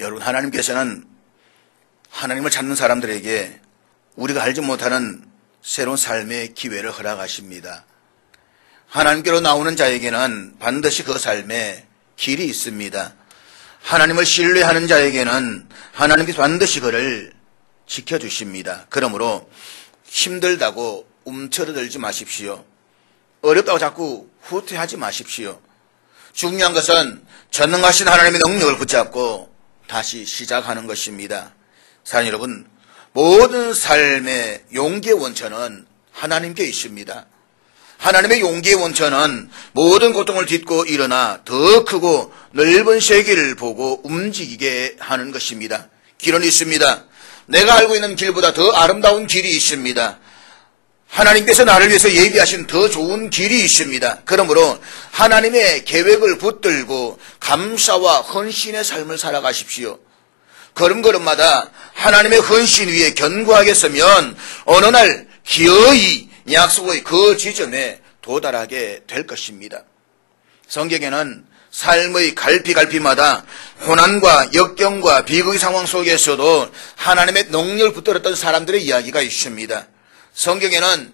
여러분, 하나님께서는 하나님을 찾는 사람들에게 우리가 알지 못하는 새로운 삶의 기회를 허락하십니다. 하나님께로 나오는 자에게는 반드시 그 삶에 길이 있습니다. 하나님을 신뢰하는 자에게는 하나님께서 반드시 그를 지켜주십니다. 그러므로 힘들다고 움츠러들지 마십시오. 어렵다고 자꾸 후퇴하지 마십시오. 중요한 것은 전능하신 하나님의 능력을 붙잡고 다시 시작하는 것입니다. 사랑하는 여러분, 모든 삶의 용기의 원천은 하나님께 있습니다. 하나님의 용기의 원천은 모든 고통을 딛고 일어나 더 크고 넓은 세계를 보고 움직이게 하는 것입니다. 길은 있습니다. 내가 알고 있는 길보다 더 아름다운 길이 있습니다. 하나님께서 나를 위해서 예비하신 더 좋은 길이 있습니다. 그러므로 하나님의 계획을 붙들고 감사와 헌신의 삶을 살아가십시오. 걸음걸음마다 하나님의 헌신 위에 견고하게 서면 어느 날 기어이 약속의 그 지점에 도달하게 될 것입니다. 성경에는 삶의 갈피갈피마다 고난과 역경과 비극의 상황 속에서도 하나님의 능력을 붙들었던 사람들의 이야기가 있습니다. 성경에는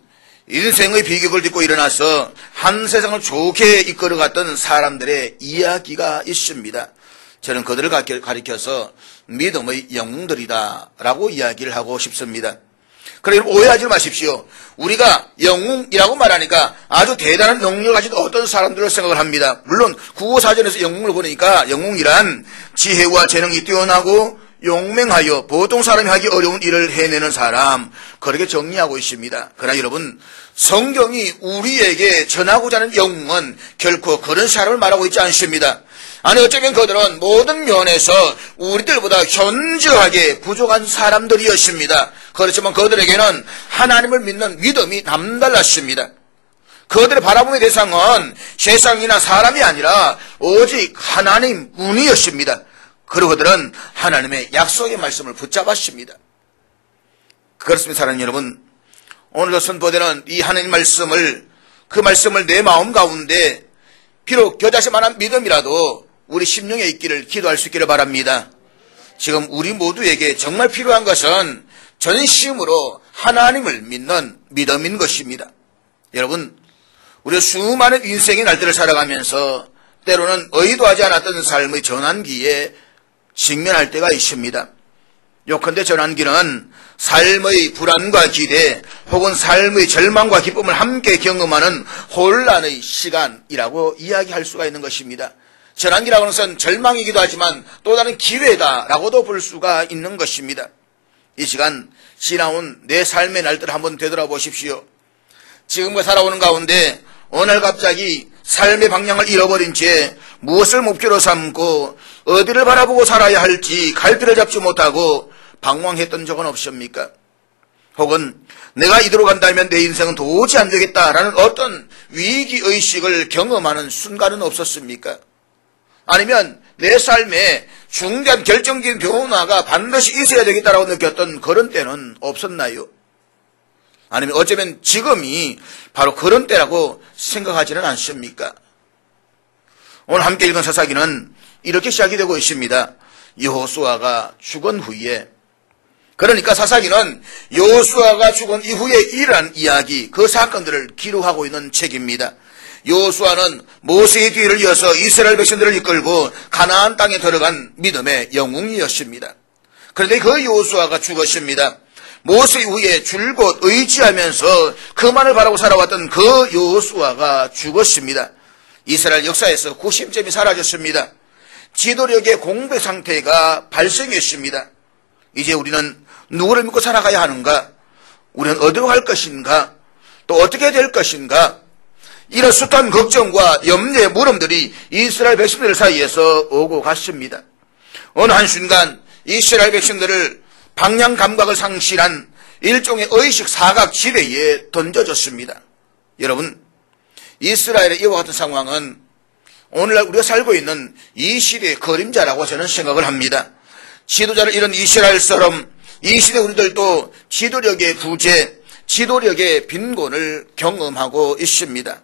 인생의 비극을 딛고 일어나서 한 세상을 좋게 이끌어갔던 사람들의 이야기가 있습니다. 저는 그들을 가리켜서 믿음의 영웅들이다 라고 이야기를 하고 싶습니다. 그러니까 오해하지 마십시오. 우리가 영웅이라고 말하니까 아주 대단한 능력을 가진 어떤 사람들을 생각을 합니다. 물론 국어사전에서 영웅을 보니까 영웅이란 지혜와 재능이 뛰어나고 용맹하여 보통 사람이 하기 어려운 일을 해내는 사람, 그렇게 정리하고 있습니다. 그러나 여러분, 성경이 우리에게 전하고자 하는 영웅은 결코 그런 사람을 말하고 있지 않습니다. 아니, 어쩌면 그들은 모든 면에서 우리들보다 현저하게 부족한 사람들이었습니다. 그렇지만 그들에게는 하나님을 믿는 믿음이 남달랐습니다. 그들의 바라봄의 대상은 세상이나 사람이 아니라 오직 하나님 뿐이었습니다. 그리고 그들은 하나님의 약속의 말씀을 붙잡았습니다. 그렇습니다. 사랑하는 여러분, 오늘도 선포되는 이 하나님 말씀을, 그 말씀을 내 마음 가운데 비록 겨자씨만한 믿음이라도 우리 심령에 있기를 기도할 수 있기를 바랍니다. 지금 우리 모두에게 정말 필요한 것은 전심으로 하나님을 믿는 믿음인 것입니다. 여러분, 우리가 수많은 인생의 날들을 살아가면서 때로는 의도하지 않았던 삶의 전환기에 직면할 때가 있습니다. 요컨대 전환기는 삶의 불안과 기대 혹은 삶의 절망과 기쁨을 함께 경험하는 혼란의 시간이라고 이야기할 수가 있는 것입니다. 전환기라고 하는 것은 절망이기도 하지만 또 다른 기회다라고도 볼 수가 있는 것입니다. 이 시간 지나온 내 삶의 날들을 한번 되돌아보십시오. 지금과 살아오는 가운데 어느 날 갑자기 삶의 방향을 잃어버린 채 무엇을 목표로 삼고 어디를 바라보고 살아야 할지 갈피를 잡지 못하고 방황했던 적은 없습니까? 혹은 내가 이대로 간다면 내 인생은 도저히 안 되겠다라는 어떤 위기의식을 경험하는 순간은 없었습니까? 아니면 내 삶에 중대한 결정적인 변화가 반드시 있어야 되겠다라고 느꼈던 그런 때는 없었나요? 아니면 어쩌면 지금이 바로 그런 때라고 생각하지는 않습니까? 오늘 함께 읽은 사사기는 이렇게 시작이 되고 있습니다. 여호수아가 죽은 후에, 그러니까 사사기는 여호수아가 죽은 이후에 일어난 이야기, 그 사건들을 기록하고 있는 책입니다. 여호수아는 모세의 뒤를 이어서 이스라엘 백성들을 이끌고 가나안 땅에 들어간 믿음의 영웅이었습니다. 그런데 그 여호수아가 죽었습니다. 모세 이후에 줄곧 의지하면서 그만을 바라고 살아왔던 그 여호수아가 죽었습니다. 이스라엘 역사에서 구심점이 사라졌습니다. 지도력의 공백 상태가 발생했습니다. 이제 우리는 누구를 믿고 살아가야 하는가? 우리는 어디로 갈 것인가? 또 어떻게 될 것인가? 이런 숱한 걱정과 염려의 물음들이 이스라엘 백성들 사이에서 오고 갔습니다. 어느 한순간 이스라엘 백성들을 방향 감각을 상실한 일종의 의식 사각 지대에 던져졌습니다. 여러분, 이스라엘의 이와 같은 상황은 오늘날 우리가 살고 있는 이 시대의 그림자라고 저는 생각을 합니다. 지도자를 잃은 이스라엘처럼 이 시대 우리들도 지도력의 부재, 지도력의 빈곤을 경험하고 있습니다.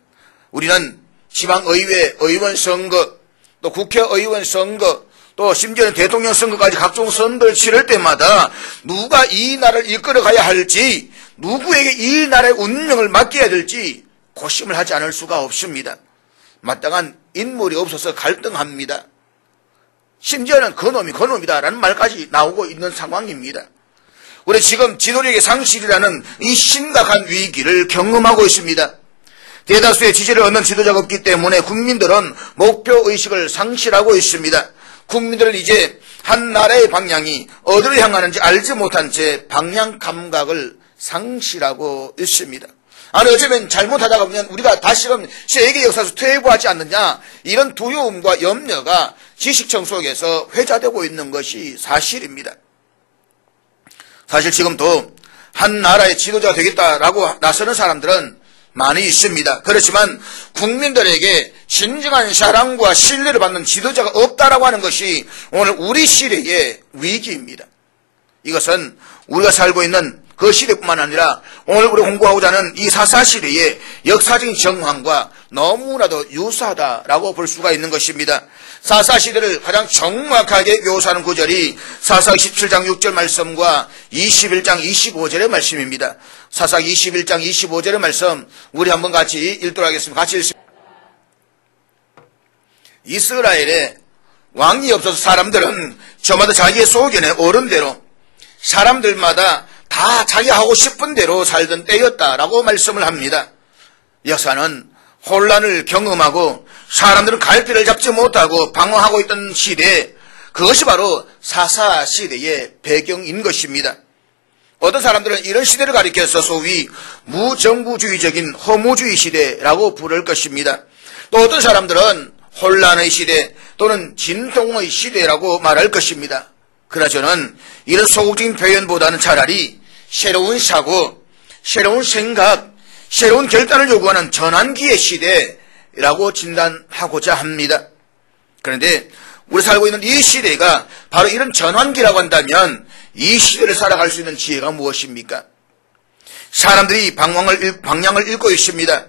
우리는 지방의회 의원 선거, 또 국회의원 선거, 또 또 심지어는 대통령 선거까지 각종 선거를 치를 때마다 누가 이 나라를 이끌어 가야 할지, 누구에게 이 나라의 운명을 맡겨야 될지 고심을 하지 않을 수가 없습니다. 마땅한 인물이 없어서 갈등합니다. 심지어는 그놈이다라는 말까지 나오고 있는 상황입니다. 우리 지금 지도력의 상실이라는 이 심각한 위기를 경험하고 있습니다. 대다수의 지지를 얻는 지도자가 없기 때문에 국민들은 목표의식을 상실하고 있습니다. 국민들은 이제 한 나라의 방향이 어디로 향하는지 알지 못한 채 방향 감각을 상실하고 있습니다. 아니 어쩌면 잘못하다가 보면 우리가 다시금 세계 역사에서 퇴보하지 않느냐, 이런 두려움과 염려가 지식청 속에서 회자되고 있는 것이 사실입니다. 사실 지금도 한 나라의 지도자가 되겠다라고 나서는 사람들은 많이 있습니다. 그렇지만 국민들에게 진정한 사랑과 신뢰를 받는 지도자가 없다라고 하는 것이 오늘 우리 시대의 위기입니다. 이것은 우리가 살고 있는 그 시대뿐만 아니라 오늘 우리가 공부하고자 하는 이 사사시대의 역사적인 정황과 너무나도 유사하다라고 볼 수가 있는 것입니다. 사사시대를 가장 정확하게 묘사하는 구절이 사사기 17장 6절 말씀과 21장 25절의 말씀입니다. 사사기 21장 25절의 말씀 우리 한번 같이 읽도록 하겠습니다. 같이 읽습니다. 이스라엘에 왕이 없어서 사람들은 저마다 자기의 소견에 오른 대로 사람들마다 다 자기 하고 싶은 대로 살던 때였다라고 말씀을 합니다. 역사는 혼란을 경험하고 사람들은 갈피를 잡지 못하고 방황하고 있던 시대, 그것이 바로 사사시대의 배경인 것입니다. 어떤 사람들은 이런 시대를 가리켜서 소위 무정부주의적인 허무주의 시대라고 부를 것입니다. 또 어떤 사람들은 혼란의 시대 또는 진동의 시대라고 말할 것입니다. 그러나 저는 이런 소극적인 표현보다는 차라리 새로운 사고, 새로운 생각, 새로운 결단을 요구하는 전환기의 시대라고 진단하고자 합니다. 그런데 우리 살고 있는 이 시대가 바로 이런 전환기라고 한다면 이 시대를 살아갈 수 있는 지혜가 무엇입니까? 사람들이 방향을 잃고 있습니다.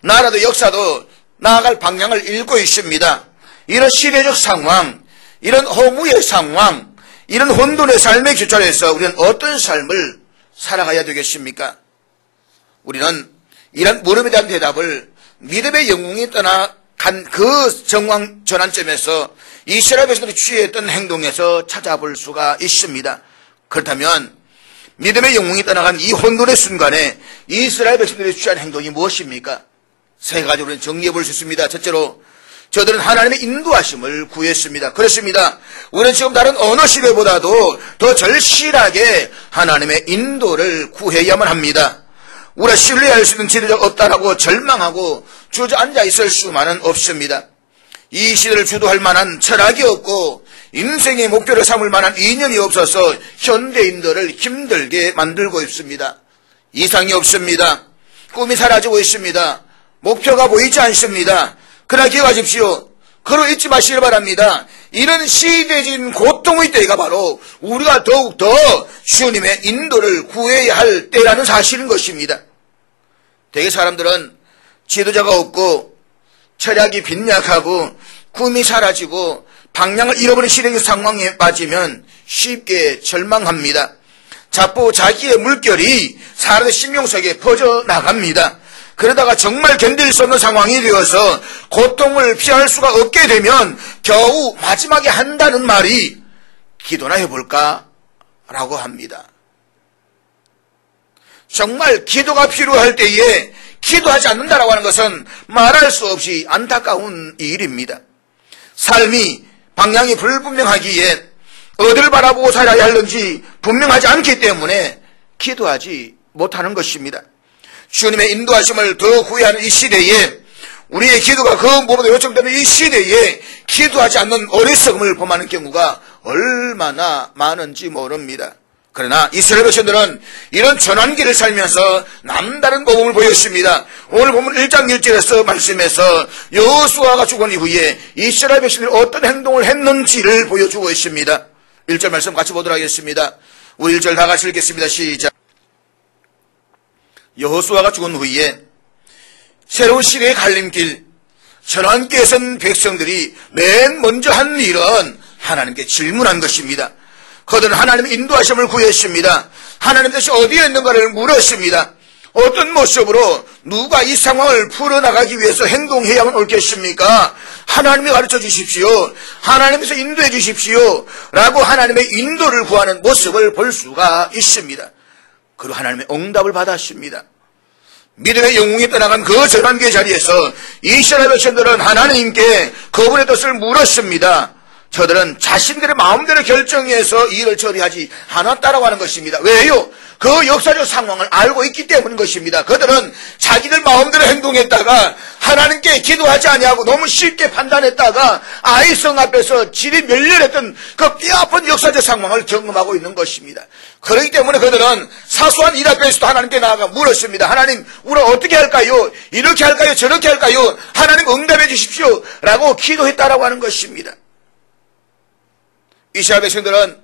나라도 역사도 나아갈 방향을 잃고 있습니다. 이런 시대적 상황, 이런 허무의 상황, 이런 혼돈의 삶의 교차로에서 우리는 어떤 삶을 살아가야 되겠습니까? 우리는 이런 물음에 대한 대답을 믿음의 영웅이 떠나간 그 정황 전환점에서 이스라엘 백성들이 취했던 행동에서 찾아볼 수가 있습니다. 그렇다면 믿음의 영웅이 떠나간 이 혼돈의 순간에 이스라엘 백성들이 취한 행동이 무엇입니까? 세 가지로 정리해 볼 수 있습니다. 첫째로 저들은 하나님의 인도하심을 구했습니다. 그렇습니다. 우리는 지금 다른 어느 시대보다도 더 절실하게 하나님의 인도를 구해야만 합니다. 우리가 신뢰할 수 있는 지도자가 없다라고 절망하고 주저앉아 있을 수만은 없습니다. 이 시대를 주도할 만한 철학이 없고 인생의 목표를 삼을 만한 이념이 없어서 현대인들을 힘들게 만들고 있습니다. 이상이 없습니다. 꿈이 사라지고 있습니다. 목표가 보이지 않습니다. 그러나 기억하십시오. 그로 잊지 마시길 바랍니다. 이런 시대적인 고통의 때가 바로 우리가 더욱더 주님의 인도를 구해야 할 때라는 사실인 것입니다. 대개 사람들은 지도자가 없고 철학이 빈약하고 꿈이 사라지고 방향을 잃어버린 시대의 상황에 빠지면 쉽게 절망합니다. 자꾸 자기의 물결이 사람의 심령 속에 퍼져나갑니다. 그러다가 정말 견딜 수 없는 상황이 되어서 고통을 피할 수가 없게 되면 겨우 마지막에 한다는 말이 기도나 해볼까? 라고 합니다. 정말 기도가 필요할 때에 기도하지 않는다라고 하는 것은 말할 수 없이 안타까운 일입니다. 삶이 방향이 불분명하기에 어디를 바라보고 살아야 하는지 분명하지 않기 때문에 기도하지 못하는 것입니다. 주님의 인도하심을 더 구해하는 이 시대에 우리의 기도가 그 무엇보다 요청되는 이 시대에 기도하지 않는 어리석음을 범하는 경우가 얼마나 많은지 모릅니다. 그러나 이스라엘 백성들은 이런 전환기를 살면서 남다른 모범을 보였습니다. 오늘 보면 1장 1절에서 말씀에서 여호수아가 죽은 이후에 이스라엘 백성들이 어떤 행동을 했는지를 보여주고 있습니다. 1절 말씀 같이 보도록 하겠습니다. 우리 1절 다 같이 읽겠습니다. 시작. 여호수아가 죽은 후에 새로운 시대의 갈림길 전환기에 선 백성들이 맨 먼저 한 일은 하나님께 질문한 것입니다. 그들은 하나님의 인도하심을 구했습니다. 하나님 뜻이 어디에 있는가를 물었습니다. 어떤 모습으로 누가 이 상황을 풀어나가기 위해서 행동해야만 옳겠습니까? 하나님이 가르쳐 주십시오. 하나님께서 인도해 주십시오. 라고 하나님의 인도를 구하는 모습을 볼 수가 있습니다. 그리고 하나님의 응답을 받았습니다. 믿음의 영웅이 떠나간 그 절반기의 자리에서 이스라엘 백성들은 하나님께 그분의 뜻을 물었습니다. 저들은 자신들의 마음대로 결정해서 이 일을 처리하지 않았다라고 하는 것입니다. 왜요? 그 역사적 상황을 알고 있기 때문인 것입니다. 그들은 자기들 마음대로 행동했다가 하나님께 기도하지 아니하고 너무 쉽게 판단했다가 아이성 앞에서 질이 멸렬했던 그 뼈아픈 역사적 상황을 경험하고 있는 것입니다. 그렇기 때문에 그들은 사소한 일 앞에서도 하나님께 나아가 물었습니다. 하나님, 우리 어떻게 할까요? 이렇게 할까요? 저렇게 할까요? 하나님 응답해 주십시오. 라고 기도했다라고 하는 것입니다. 이스라엘 백성들은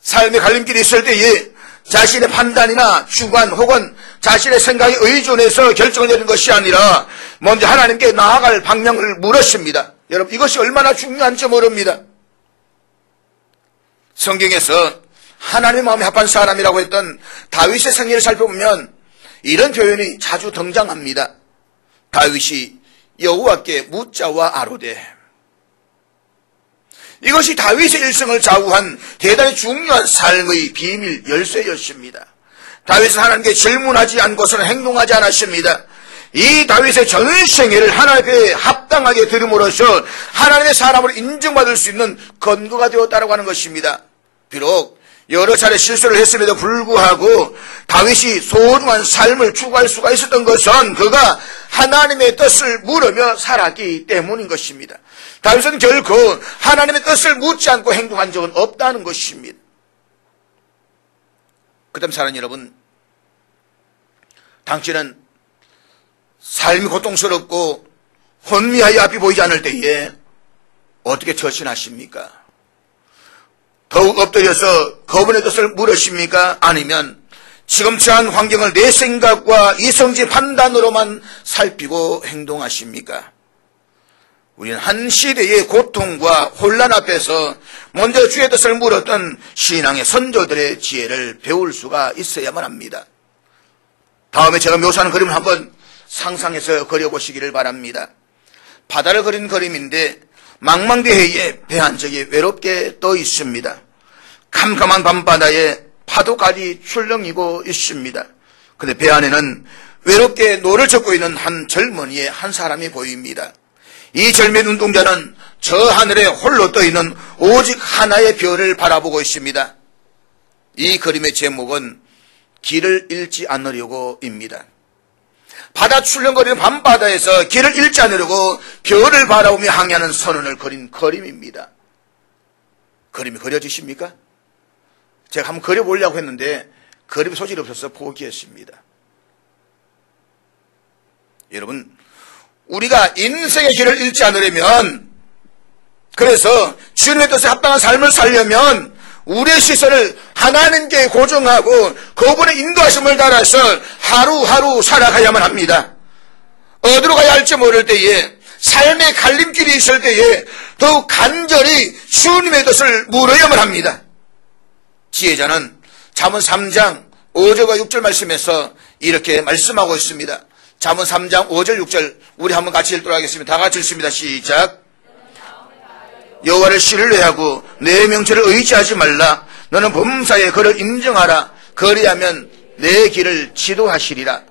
삶의 갈림길이 있을 때에 자신의 판단이나 주관 혹은 자신의 생각에 의존해서 결정을 내린 것이 아니라 먼저 하나님께 나아갈 방향을 물었습니다. 여러분, 이것이 얼마나 중요한지 모릅니다. 성경에서 하나님의 마음에 합한 사람이라고 했던 다윗의 생애를 살펴보면 이런 표현이 자주 등장합니다. 다윗이 여호와께 묻자와 아뢰되. 이것이 다윗의 일생을 좌우한 대단히 중요한 삶의 비밀 열쇠였습니다. 다윗은 하나님께 질문하지 않고서는 행동하지 않았습니다. 이 다윗의 전생애를 하나님 앞에 합당하게 들음으로써 하나님의 사람으로 인정받을 수 있는 근거가 되었다고 하는 것입니다. 비록 여러 차례 실수를 했음에도 불구하고 다윗이 소중한 삶을 추구할 수가 있었던 것은 그가 하나님의 뜻을 물으며 살았기 때문인 것입니다. 다윗은 결코 하나님의 뜻을 묻지 않고 행동한 적은 없다는 것입니다. 그 다음 사랑하는 여러분, 당신은 삶이 고통스럽고 혼미하여 앞이 보이지 않을 때에 어떻게 처신하십니까? 더욱 엎드려서 그분의 뜻을 물으십니까? 아니면 지금 처한 환경을 내 생각과 이성적 판단으로만 살피고 행동하십니까? 우리는 한 시대의 고통과 혼란 앞에서 먼저 주의 뜻을 물었던 신앙의 선조들의 지혜를 배울 수가 있어야만 합니다. 다음에 제가 묘사하는 그림을 한번 상상해서 그려보시기를 바랍니다. 바다를 그린 그림인데 망망대해에 배 한 척이 외롭게 떠 있습니다. 캄캄한 밤바다에 파도까지 출렁이고 있습니다. 그런데 배 안에는 외롭게 노를 젓고 있는 한 젊은이의 한 사람이 보입니다. 이 젊은 눈동자는 저 하늘에 홀로 떠 있는 오직 하나의 별을 바라보고 있습니다. 이 그림의 제목은 길을 잃지 않으려고입니다. 바다 출렁거리는 밤바다에서 길을 잃지 않으려고 별을 바라보며 항해하는 선원을 그린 그림입니다. 그림이 그려지십니까? 제가 한번 그려보려고 했는데 그림이 소질이 없어서 포기했습니다. 여러분, 우리가 인생의 길을 잃지 않으려면, 그래서 주님의 뜻에 합당한 삶을 살려면 우리의 시선을 하나님께 고정하고 그분의 인도하심을 따라서 하루하루 살아가야만 합니다. 어디로 가야 할지 모를 때에, 삶의 갈림길이 있을 때에 더욱 간절히 주님의 뜻을 물어야만 합니다. 지혜자는 잠언 3장 5절과 6절 말씀에서 이렇게 말씀하고 있습니다. 잠언 3장 5절 6절 우리 한번 같이 읽도록 하겠습니다. 다 같이 읽습니다. 시작. 여호와를 신뢰하고 내 명철을 의지하지 말라. 너는 범사에 그를 인정하라. 그리하면 내 길을 지도하시리라.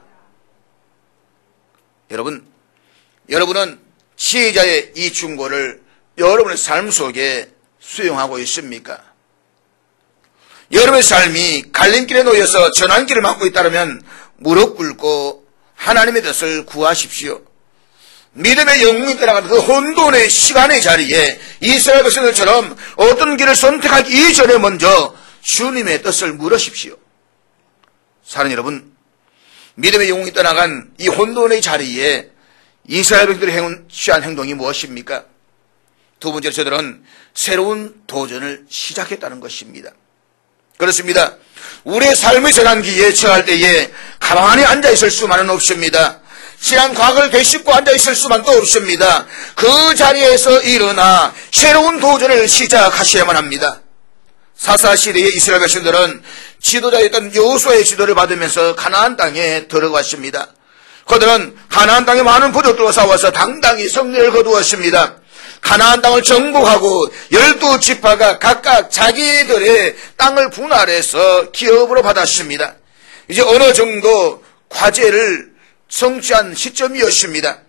여러분은 지혜자의 이 충고를 여러분의 삶 속에 수용하고 있습니까? 여러분의 삶이 갈림길에 놓여서 전환길을 막고 있다면 무릎 꿇고 하나님의 뜻을 구하십시오. 믿음의 영웅이 따라가는 그 혼돈의 시간의 자리에 이스라엘 백성들처럼 어떤 길을 선택하기 이전에 먼저 주님의 뜻을 물으십시오. 사랑하는 여러분, 믿음의 영웅이 떠나간 이 혼돈의 자리에 이스라엘 백성들이 취한 행동이 무엇입니까? 두 번째로 저들은 새로운 도전을 시작했다는 것입니다. 그렇습니다. 우리의 삶의 전환기에 처할 때에 가만히 앉아있을 수만은 없습니다. 지난 과거를 되씹고 앉아있을 수만도 없습니다. 그 자리에서 일어나 새로운 도전을 시작하셔야만 합니다. 사사시대의 이스라엘 백성들은 지도자였던 여호수아의 지도를 받으면서 가나안 땅에 들어갔습니다. 그들은 가나안 땅에 많은 부족들과 싸워서 당당히 승리를 거두었습니다. 가나안 땅을 정복하고 12지파가 각각 자기들의 땅을 분할해서 기업으로 받았습니다. 이제 어느 정도 과제를 성취한 시점이었습니다.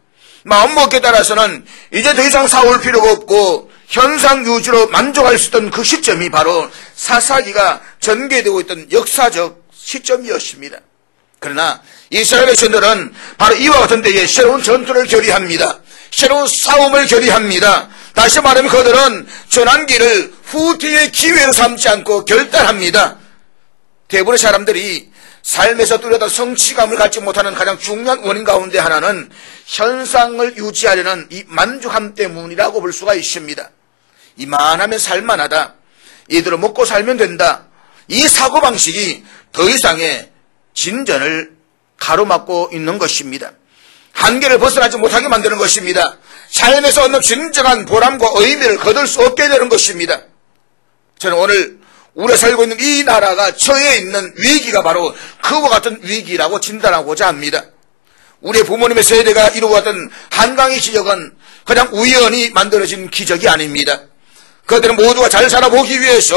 마음먹기에 따라서는 이제 더 이상 싸울 필요가 없고 현상 유지로 만족할 수 있던 그 시점이 바로 사사기가 전개되고 있던 역사적 시점이었습니다. 그러나 이스라엘 백성들은 바로 이와 같은 때에 새로운 전투를 결의합니다. 새로운 싸움을 결의합니다. 다시 말하면 그들은 전환기를 후퇴의 기회로 삼지 않고 결단합니다. 대부분의 사람들이 삶에서 뚜렷한 성취감을 갖지 못하는 가장 중요한 원인 가운데 하나는 현상을 유지하려는 이 만족함 때문이라고 볼 수가 있습니다. 이만하면 살만하다. 이대로 먹고 살면 된다. 이 사고방식이 더 이상의 진전을 가로막고 있는 것입니다. 한계를 벗어나지 못하게 만드는 것입니다. 삶에서 얻는 진정한 보람과 의미를 거둘 수 없게 되는 것입니다. 저는 오늘 우리가 살고 있는 이 나라가 처해 있는 위기가 바로 그와 같은 위기라고 진단하고자 합니다. 우리의 부모님의 세대가 이루어왔던 한강의 기적은 그냥 우연히 만들어진 기적이 아닙니다. 그들은 모두가 잘 살아보기 위해서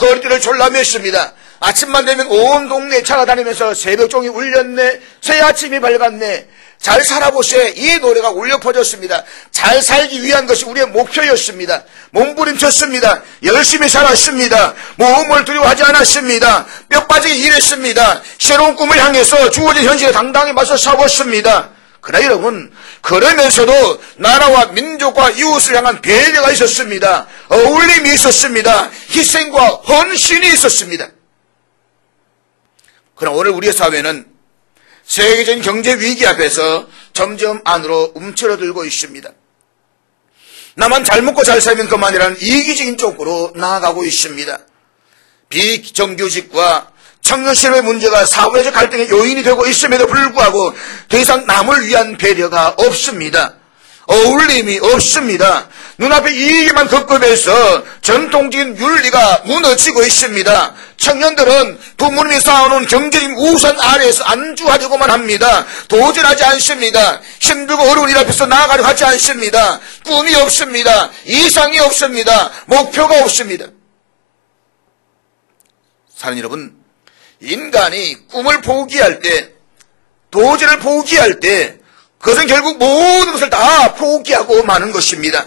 허리띠를 졸라맸습니다. 아침만 되면 온 동네에 찾아다니면서 새벽종이 울렸네, 새 아침이 밝았네, 잘 살아보세, 이 노래가 울려 퍼졌습니다. 잘 살기 위한 것이 우리의 목표였습니다. 몸부림쳤습니다. 열심히 살았습니다. 모험을 두려워하지 않았습니다. 뼈 빠지게 일했습니다. 새로운 꿈을 향해서 주어진 현실에 당당히 맞서 싸웠습니다. 그러나 여러분, 그러면서도 나라와 민족과 이웃을 향한 배려가 있었습니다. 어울림이 있었습니다. 희생과 헌신이 있었습니다. 그러나 오늘 우리의 사회는 세계적인 경제 위기 앞에서 점점 안으로 움츠러들고 있습니다. 나만 잘 먹고 잘 살면 그만이라는 이기적인 쪽으로 나아가고 있습니다. 비정규직과 청년실업의 문제가 사회적 갈등의 요인이 되고 있음에도 불구하고 더 이상 남을 위한 배려가 없습니다. 어울림이 없습니다. 눈앞에 이익에만 급급해서 전통적인 윤리가 무너지고 있습니다. 청년들은 부모님이 쌓아놓은 경제적인 우선 아래에서 안주하려고만 합니다. 도전하지 않습니다. 힘들고 어려운 일 앞에서 나아가려고 하지 않습니다. 꿈이 없습니다. 이상이 없습니다. 목표가 없습니다. 사는 여러분, 인간이 꿈을 포기할 때, 도전을 포기할 때 그것은 결국 모든 것을 다 포기하고 마는 것입니다.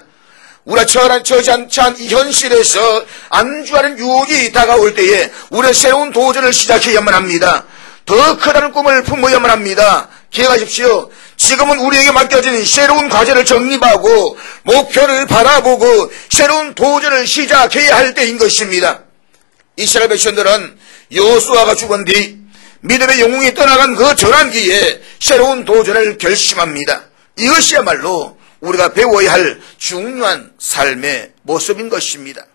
우리가 처하지 않은 이 현실에서 안주하는 유혹이 다가올 때에 우리는 새로운 도전을 시작해야만 합니다. 더 크다는 꿈을 품어야만 합니다. 기억하십시오. 지금은 우리에게 맡겨진 새로운 과제를 정립하고 목표를 바라보고 새로운 도전을 시작해야 할 때인 것입니다. 이스라엘 백성들은 여호수아가 죽은 뒤 믿음의 영웅이 떠나간 그 전환기에 새로운 도전을 결심합니다. 이것이야말로 우리가 배워야 할 중요한 삶의 모습인 것입니다.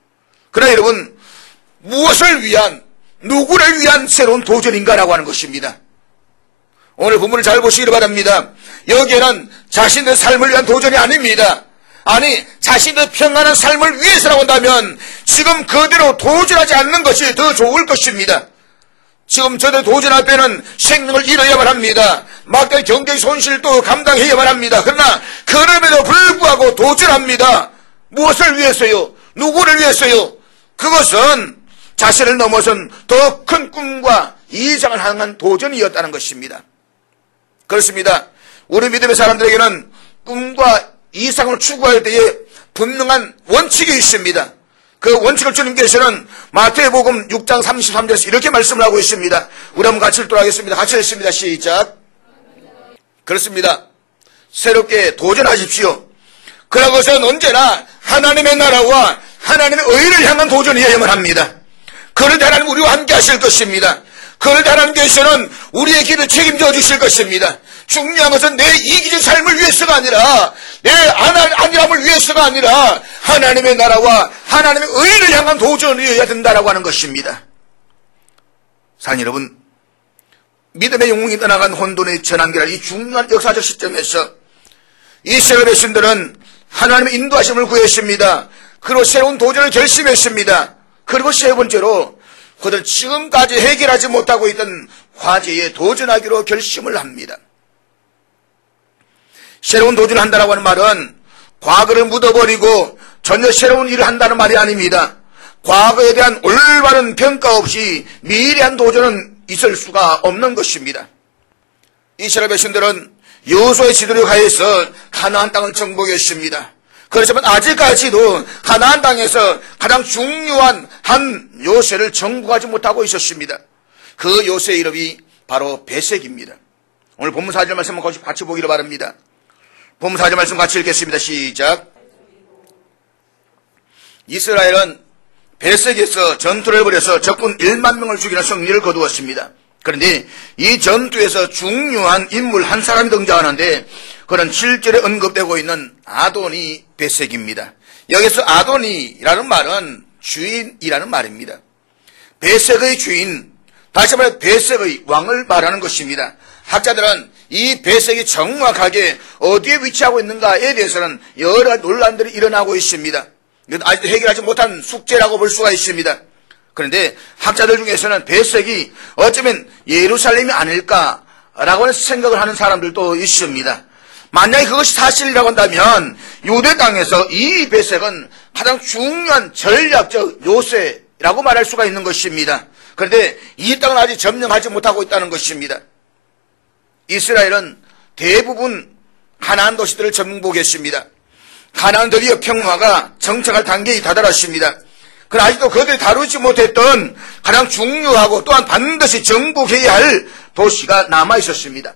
그러나 여러분, 무엇을 위한, 누구를 위한 새로운 도전인가라고 하는 것입니다. 오늘 본문을 잘 보시기를 바랍니다. 여기에는 자신의 삶을 위한 도전이 아닙니다. 아니, 자신의 평안한 삶을 위해서라고 한다면 지금 그대로 도전하지 않는 것이 더 좋을 것입니다. 지금 저들 도전 앞에는 생명을 잃어야만 합니다. 막대한 경제의 손실도 감당해야만 합니다. 그러나 그럼에도 불구하고 도전합니다. 무엇을 위해서요? 누구를 위해서요? 그것은 자신을 넘어선 더 큰 꿈과 이상을 향한 도전이었다는 것입니다. 그렇습니다. 우리 믿음의 사람들에게는 꿈과 이상을 추구할 때에 분명한 원칙이 있습니다. 그 원칙을 주님께서는 마태복음 6장 33절에서 이렇게 말씀을 하고 있습니다. 우리 한번 같이 읽도록 하겠습니다. 같이 읽습니다. 시작. 그렇습니다. 새롭게 도전하십시오. 그러나 그것은 언제나 하나님의 나라와 하나님의 의를 향한 도전이어야만 합니다. 그럴 때 하나님 우리와 함께 하실 것입니다. 그럴 때 하나님께서는 우리의 길을 책임져 주실 것입니다. 중요한 것은 내 이기적 삶을 위해서가 아니라 내 안일함을 위해서가 아니라 하나님의 나라와 하나님의 의를 향한 도전이어야 된다라고 하는 것입니다. 사랑하는 여러분, 믿음의 영웅이 떠나간 혼돈의 전환기라 이 중요한 역사적 시점에서 이스라엘 백성들은 하나님의 인도하심을 구했습니다. 그리고 새로운 도전을 결심했습니다. 그리고 세 번째로 그들은 지금까지 해결하지 못하고 있던 화제에 도전하기로 결심을 합니다. 새로운 도전을 한다고 하는 말은 과거를 묻어버리고 전혀 새로운 일을 한다는 말이 아닙니다. 과거에 대한 올바른 평가 없이 미래한 도전은 있을 수가 없는 것입니다. 이스라엘 백성들은 여호수아의 지도를 하여서 가나안 땅을 정복했습니다. 그렇지만 아직까지도 가나안 땅에서 가장 중요한 한 요새를 정복하지 못하고 있었습니다. 그 요새의 이름이 바로 베색입니다. 오늘 본문 4절 말씀 같이 보기를 바랍니다. 본문 4절 말씀 같이 읽겠습니다. 시작. 이스라엘은 베색에서 전투를 벌여서 적군 1만 명을 죽이는 승리를 거두었습니다. 그런데 이 전투에서 중요한 인물 한 사람이 등장하는데 그는 7절에 언급되고 있는 아도니 베색입니다. 여기서 아도니라는 말은 주인이라는 말입니다. 베색의 주인, 다시 말해 베색의 왕을 말하는 것입니다. 학자들은 이 베색이 정확하게 어디에 위치하고 있는가에 대해서는 여러 논란들이 일어나고 있습니다. 이건 아직도 해결하지 못한 숙제라고 볼 수가 있습니다. 그런데 학자들 중에서는 베색이 어쩌면 예루살렘이 아닐까라고 생각을 하는 사람들도 있습니다. 만약에 그것이 사실이라고 한다면 유대 땅에서 이 베색은 가장 중요한 전략적 요새라고 말할 수가 있는 것입니다. 그런데 이 땅은 아직 점령하지 못하고 있다는 것입니다. 이스라엘은 대부분 가나안 도시들을 정복했습니다. 가나안 드디어 평화가 정착할 단계에 다다랐습니다. 그러나 아직도 그들이 다루지 못했던 가장 중요하고 또한 반드시 정복해야 할 도시가 남아있었습니다.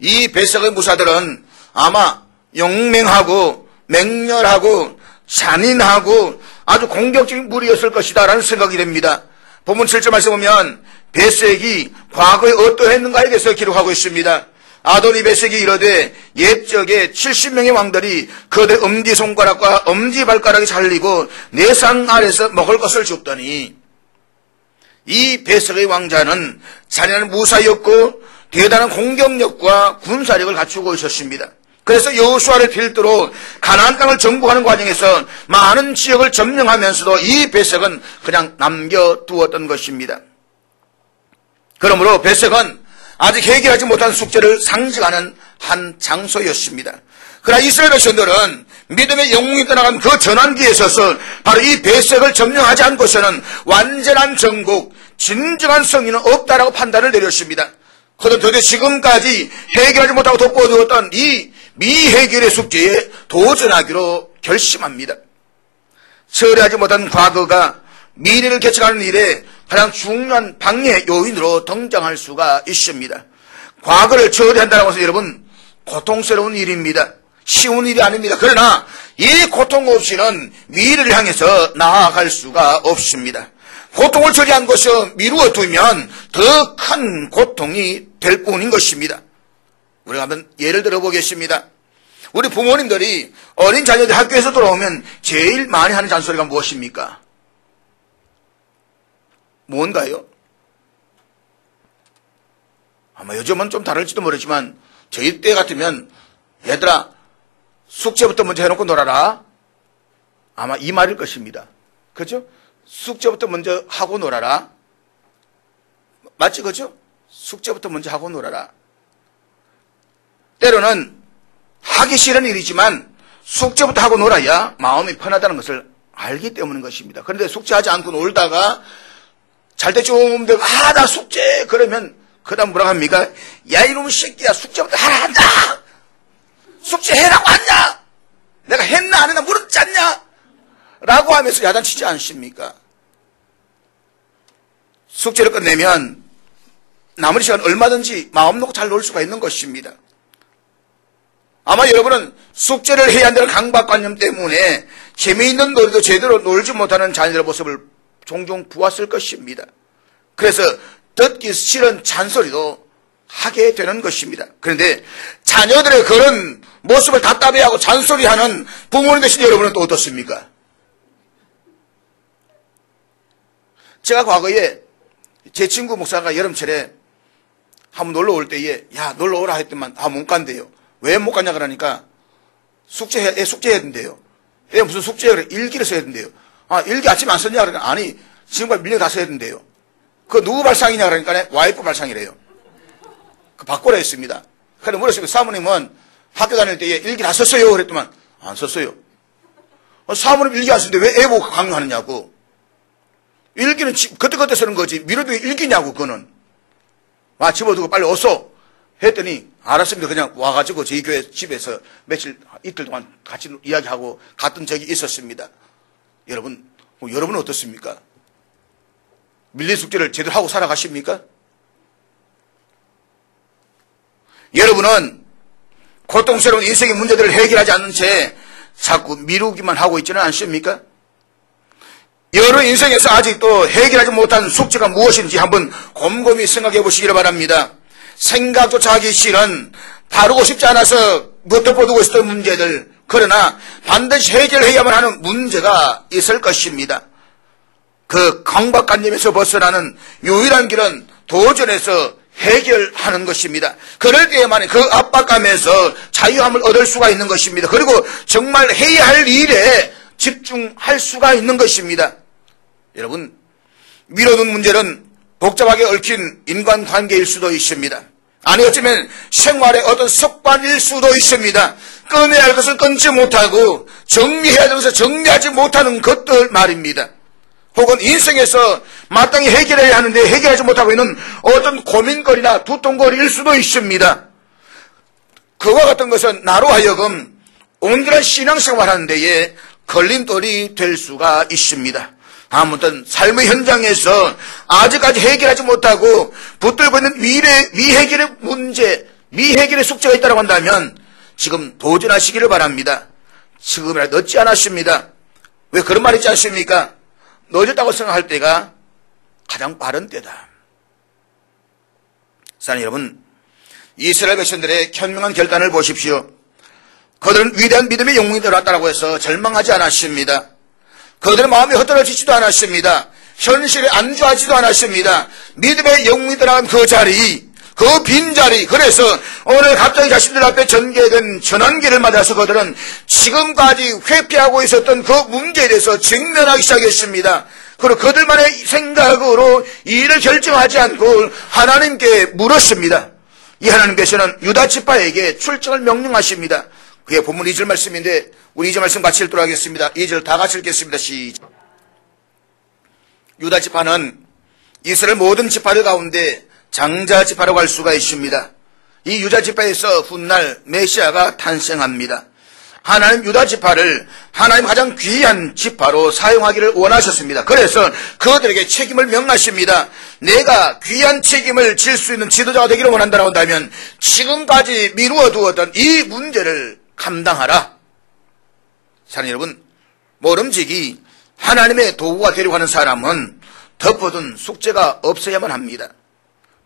이 베색의 무사들은 아마 용맹하고 맹렬하고 잔인하고 아주 공격적인 무리였을 것이다 라는 생각이 됩니다. 본문 7절 말씀 보면 베색이 과거에 어떠했는가에 대해서 기록하고 있습니다. 아도니 베색이 이르되 옛적에 70명의 왕들이 그들의 엄지손가락과 엄지발가락이 잘리고 내 상 아래서 먹을 것을 줬더니 이 베색의 왕자는 잔인한 무사였고 대단한 공격력과 군사력을 갖추고 있었습니다. 그래서 여호수아를 필두로 가나안 땅을 정복하는 과정에서 많은 지역을 점령하면서도 이 베색은 그냥 남겨두었던 것입니다. 그러므로 베색은 아직 해결하지 못한 숙제를 상징하는 한 장소였습니다. 그러나 이스라엘 백성들은 믿음의 영웅이 떠나간 그 전환기에 있어서 바로 이 베색을 점령하지 않고서는 완전한 정복, 진정한 승리는 없다라고 판단을 내렸습니다. 그들은 도대체 지금까지 해결하지 못하고 돋보여두었던 이 미해결의 숙제에 도전하기로 결심합니다. 처리하지 못한 과거가 미래를 개척하는 일에 가장 중요한 방해 요인으로 등장할 수가 있습니다. 과거를 처리한다는 것은 여러분 고통스러운 일입니다. 쉬운 일이 아닙니다. 그러나 이 고통 없이는 미래를 향해서 나아갈 수가 없습니다. 고통을 처리한 것을 미루어 두면 더 큰 고통이 될 뿐인 것입니다. 우리가 한번 예를 들어 보겠습니다. 우리 부모님들이 어린 자녀들 학교에서 돌아오면 제일 많이 하는 잔소리가 무엇입니까? 뭔가요? 아마 요즘은 좀 다를지도 모르지만 저희 때 같으면 얘들아 숙제부터 먼저 해놓고 놀아라. 아마 이 말일 것입니다. 그죠? 숙제부터 먼저 하고 놀아라. 맞지 그죠? 숙제부터 먼저 하고 놀아라. 때로는 하기 싫은 일이지만 숙제부터 하고 놀아야 마음이 편하다는 것을 알기 때문인 것입니다. 그런데 숙제하지 않고 놀다가 잘 때 좀 되고 나 숙제 그러면 그 다음 뭐라고 합니까? 야 이놈의 새끼야 숙제부터 하라 한다. 숙제해라고 하냐? 내가 했나 안 했나 물었지 않냐? 라고 하면서 야단치지 않습니까? 숙제를 끝내면 나머지 시간 얼마든지 마음 놓고 잘 놀 수가 있는 것입니다. 아마 여러분은 숙제를 해야 한다는 강박관념 때문에 재미있는 놀이도 제대로 놀지 못하는 자녀들의 모습을 종종 보았을 것입니다. 그래서 듣기 싫은 잔소리도 하게 되는 것입니다. 그런데 자녀들의 그런 모습을 답답해하고 잔소리하는 부모님 되신 여러분은 또 어떻습니까? 제가 과거에 제 친구 목사가 여름철에 한번 놀러 올 때에 야 놀러 오라 했더만 못 간대요. 왜 못 가냐 그러니까 숙제해야 된대요. 애 무슨 숙제야 그래? 일기를 써야 된대요. 일기 아침에 안 썼냐 그러니까 아니 지금까지 밀려 다 써야 된대요. 그 누구 발상이냐 그러니까 와이프 발상이래요. 그 바꾸라 했습니다. 그래 물었습니다. 사모님은 학교 다닐 때에 일기 다 썼어요 그랬더만 안 썼어요. 사모님 일기 안 쓰는데 왜 애 보고 강요하느냐고. 일기는 그때그때 쓰는 거지 미뤄도 일기냐고 그거는. 집어두고 빨리 어서 했더니 알았습니다. 그냥 와가지고 저희 교회 집에서 이틀 동안 같이 이야기하고 갔던 적이 있었습니다. 여러분은 어떻습니까? 밀린 숙제를 제대로 하고 살아가십니까? 여러분은 고통스러운 인생의 문제들을 해결하지 않는 채 자꾸 미루기만 하고 있지는 않습니까? 여러 인생에서 아직도 해결하지 못한 숙제가 무엇인지 한번 곰곰이 생각해 보시기를 바랍니다. 생각조차 하기 싫은 다루고 싶지 않아서 덮어두고 있었던 문제들, 그러나 반드시 해결해야만 하는 문제가 있을 것입니다. 그 강박관념에서 벗어나는 유일한 길은 도전해서 해결하는 것입니다. 그럴 때에만 그 압박감에서 자유함을 얻을 수가 있는 것입니다. 그리고 정말 해야 할 일에 집중할 수가 있는 것입니다. 여러분, 미뤄둔 문제는 복잡하게 얽힌 인간관계일 수도 있습니다. 아니 어쩌면 생활의 어떤 습관일 수도 있습니다. 끊어야 할 것을 끊지 못하고 정리해야 할 것을 정리하지 못하는 것들 말입니다. 혹은 인생에서 마땅히 해결해야 하는데 해결하지 못하고 있는 어떤 고민거리나 두통거리일 수도 있습니다. 그와 같은 것은 나로 하여금 온전한 신앙생활 하는 데에 걸림돌이 될 수가 있습니다. 아무튼 삶의 현장에서 아직까지 해결하지 못하고 붙들고 있는 미해결의 문제, 미해결의 숙제가 있다고 한다면 지금 도전하시기를 바랍니다. 지금이라도 늦지 않았습니다. 왜 그런 말 있지 않습니까? 늦었다고 생각할 때가 가장 빠른 때다. 사랑하는 여러분, 이스라엘 백성들의 현명한 결단을 보십시오. 그들은 위대한 믿음의 영웅이 되었다고 해서 절망하지 않았습니다. 그들의 마음이 헛떨어지지도 않았습니다. 현실에 안주하지도 않았습니다. 믿음의 영웅이 들어간 그 자리, 그 빈자리, 그래서 오늘 갑자기 자신들 앞에 전개된 전환기를 맞아서 그들은 지금까지 회피하고 있었던 그 문제에 대해서 직면하기 시작했습니다. 그리고 그들만의 생각으로 이 일을 결정하지 않고 하나님께 물었습니다. 이 하나님께서는 유다 지파에게 출정을 명령하십니다. 그게 본문 2절 말씀인데 우리 2절 말씀 같이 읽도록 하겠습니다. 2절 다 같이 읽겠습니다. 시작. 유다 지파는 이스라엘 모든 지파들 가운데 장자 지파라고 할 수가 있습니다. 이 유다 지파에서 훗날 메시아가 탄생합니다. 하나님 유다 지파를 하나님 가장 귀한 지파로 사용하기를 원하셨습니다. 그래서 그들에게 책임을 명하십니다. 내가 귀한 책임을 질 수 있는 지도자가 되기를 원한다고 한다면 지금까지 미루어 두었던 이 문제를 감당하라. 사랑하는 여러분, 모름지기 하나님의 도구가 되려고 하는 사람은 덮어둔 숙제가 없어야만 합니다.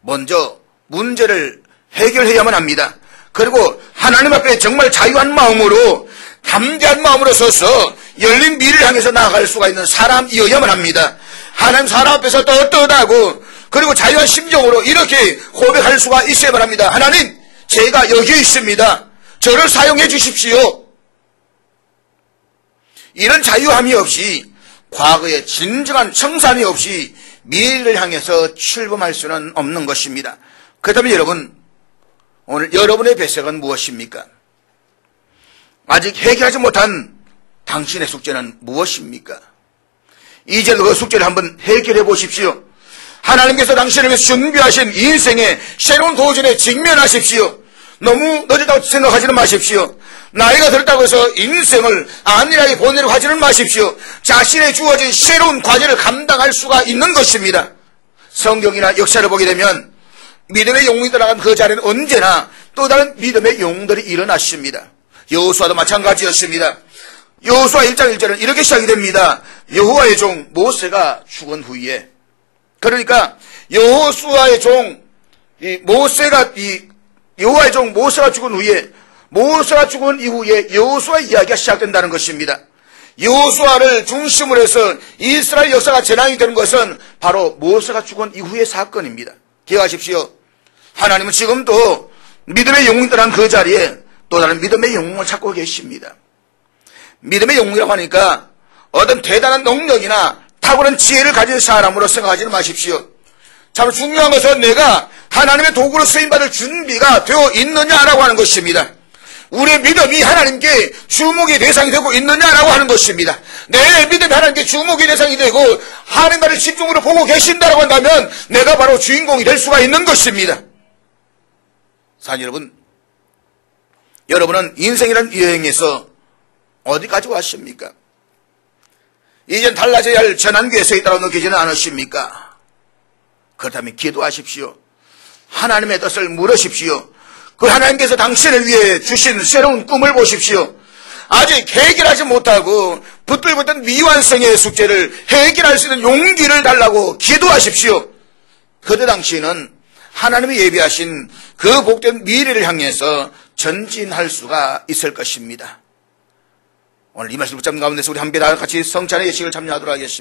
먼저 문제를 해결해야만 합니다. 그리고 하나님 앞에 정말 자유한 마음으로 담대한 마음으로 서서 열린 미래를 향해서 나아갈 수가 있는 사람이어야만 합니다. 하나님 사람 앞에서 떳떳하고 그리고 자유한 심정으로 이렇게 고백할 수가 있어야만 합니다. 하나님, 제가 여기 있습니다. 저를 사용해 주십시오. 이런 자유함이 없이, 과거에 진정한 청산이 없이 미래를 향해서 출범할 수는 없는 것입니다. 그렇다면 여러분, 오늘 여러분의 배색은 무엇입니까? 아직 해결하지 못한 당신의 숙제는 무엇입니까? 이제 그 숙제를 한번 해결해 보십시오. 하나님께서 당신을 위해서 준비하신 인생의 새로운 도전에 직면하십시오. 너무 늦었다고 생각하지는 마십시오. 나이가 들었다고 해서 인생을 안일하게 보내려고 하지는 마십시오. 자신의 주어진 새로운 과제를 감당할 수가 있는 것입니다. 성경이나 역사를 보게 되면 믿음의 영웅이 들어간 그 자리는 언제나 또 다른 믿음의 영웅들이 일어났습니다. 여호수아도 마찬가지였습니다. 여호수아 1장 1절은 이렇게 시작이 됩니다. 여호와의 종 모세가 죽은 후에, 그러니까 여호수아의 종 여호와의 종 모세가 죽은 후에, 모세가 죽은 이후에 여호수아 이야기가 시작된다는 것입니다. 여호수아를 중심으로 해서 이스라엘 역사가 전환이 되는 것은 바로 모세가 죽은 이후의 사건입니다. 기억하십시오. 하나님은 지금도 믿음의 영웅이라는 그 자리에 또 다른 믿음의 영웅을 찾고 계십니다. 믿음의 영웅이라고 하니까 어떤 대단한 능력이나 탁월한 지혜를 가진 사람으로 생각하지는 마십시오. 참 중요한 것은 내가 하나님의 도구로 쓰임받을 준비가 되어 있느냐라고 하는 것입니다. 우리의 믿음이 하나님께 주목의 대상이 되고 있느냐라고 하는 것입니다. 내 믿음이 하나님께 주목의 대상이 되고 하나님과를 집중으로 보고 계신다라고 한다면 내가 바로 주인공이 될 수가 있는 것입니다. 사랑 여러분, 여러분은 인생이라는 여행에서 어디까지 왔습니까? 이젠 달라져야 할 전환기에 서 있다고 느끼지는 않으십니까? 그렇다면 기도하십시오. 하나님의 뜻을 물으십시오. 그 하나님께서 당신을 위해 주신 새로운 꿈을 보십시오. 아직 해결하지 못하고 붙들고 있던 미완성의 숙제를 해결할 수 있는 용기를 달라고 기도하십시오. 그때 당신은 하나님이 예비하신 그 복된 미래를 향해서 전진할 수가 있을 것입니다. 오늘 이 말씀 붙잡는 가운데서 우리 함께 다 같이 성찬의 예식을 참여하도록 하겠습니다.